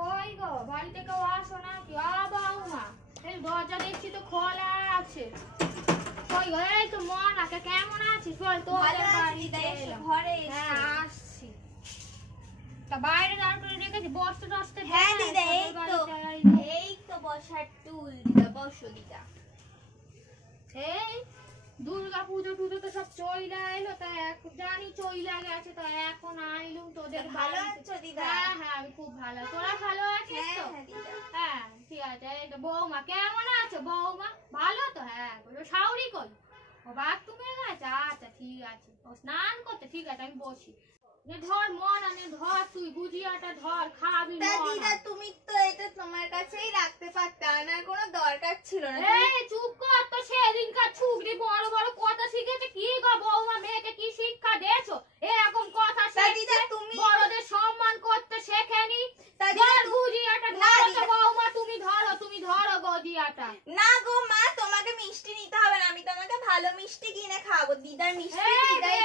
কই গো বাড়িতে কেউ আসো নাকি? বৌমা এই দরজা দেখছি তো খোলা আছে। কই গো এই তো মনাকে কেমন আছিস বল? তোদের বাড়িতে ঘরে হ্যাঁ আসছি। তা বাইরে দাঁড় করে রেখেছি বসতে টসতে? হ্যাঁ দিদা এই তো বসার টুল দিদা, বসো দিদা। এই দুর্গা পুজো টুজো তো সব চইলা এলো, তা জানি চইলা গেছে, তো এখন আইলুম তোদের। ভালো আছো দিদা? হ্যাঁ হ্যাঁ আমি খুব ভালো। তোরা ভালো আছিস তো? হ্যাঁ দিদা। হ্যাঁ ঠিক আছে। এই তো বৌমা কেমন আছো? বৌমা ভালো তো? হ্যাঁ শাউরি কই? ও বাথরুমে গেছে? আচ্ছা ঠিক আছে, ও স্নান করতে। ঠিক আছে আমি বসি। ধর মন আনে ধর, তুই গুজিয়াটা ধর খাবি। দিদা তুমি তো এটা তোমার কাছেই রাখতে পারতে, আনার কোনো দরকার ছিল না। এই চুপ কর তো, সেদিনকার ছুগরি বড় বড় কথা শিখেছে। কি গো বৌমা মেয়েকে কি শিক্ষা দিয়েছো? এরকম কথা দিদা তুমি বড়দের সম্মান করতে শেখেনি। গুজিয়াটা না ধরো তো বৌমা, তুমি ধরো গুজিয়াটা। না গো মা, তোমাকে মিষ্টি নিতে হবে না, আমি তোমাকে ভালো মিষ্টি কিনে খাওয়াবো। দিদার মিষ্টি দিদাই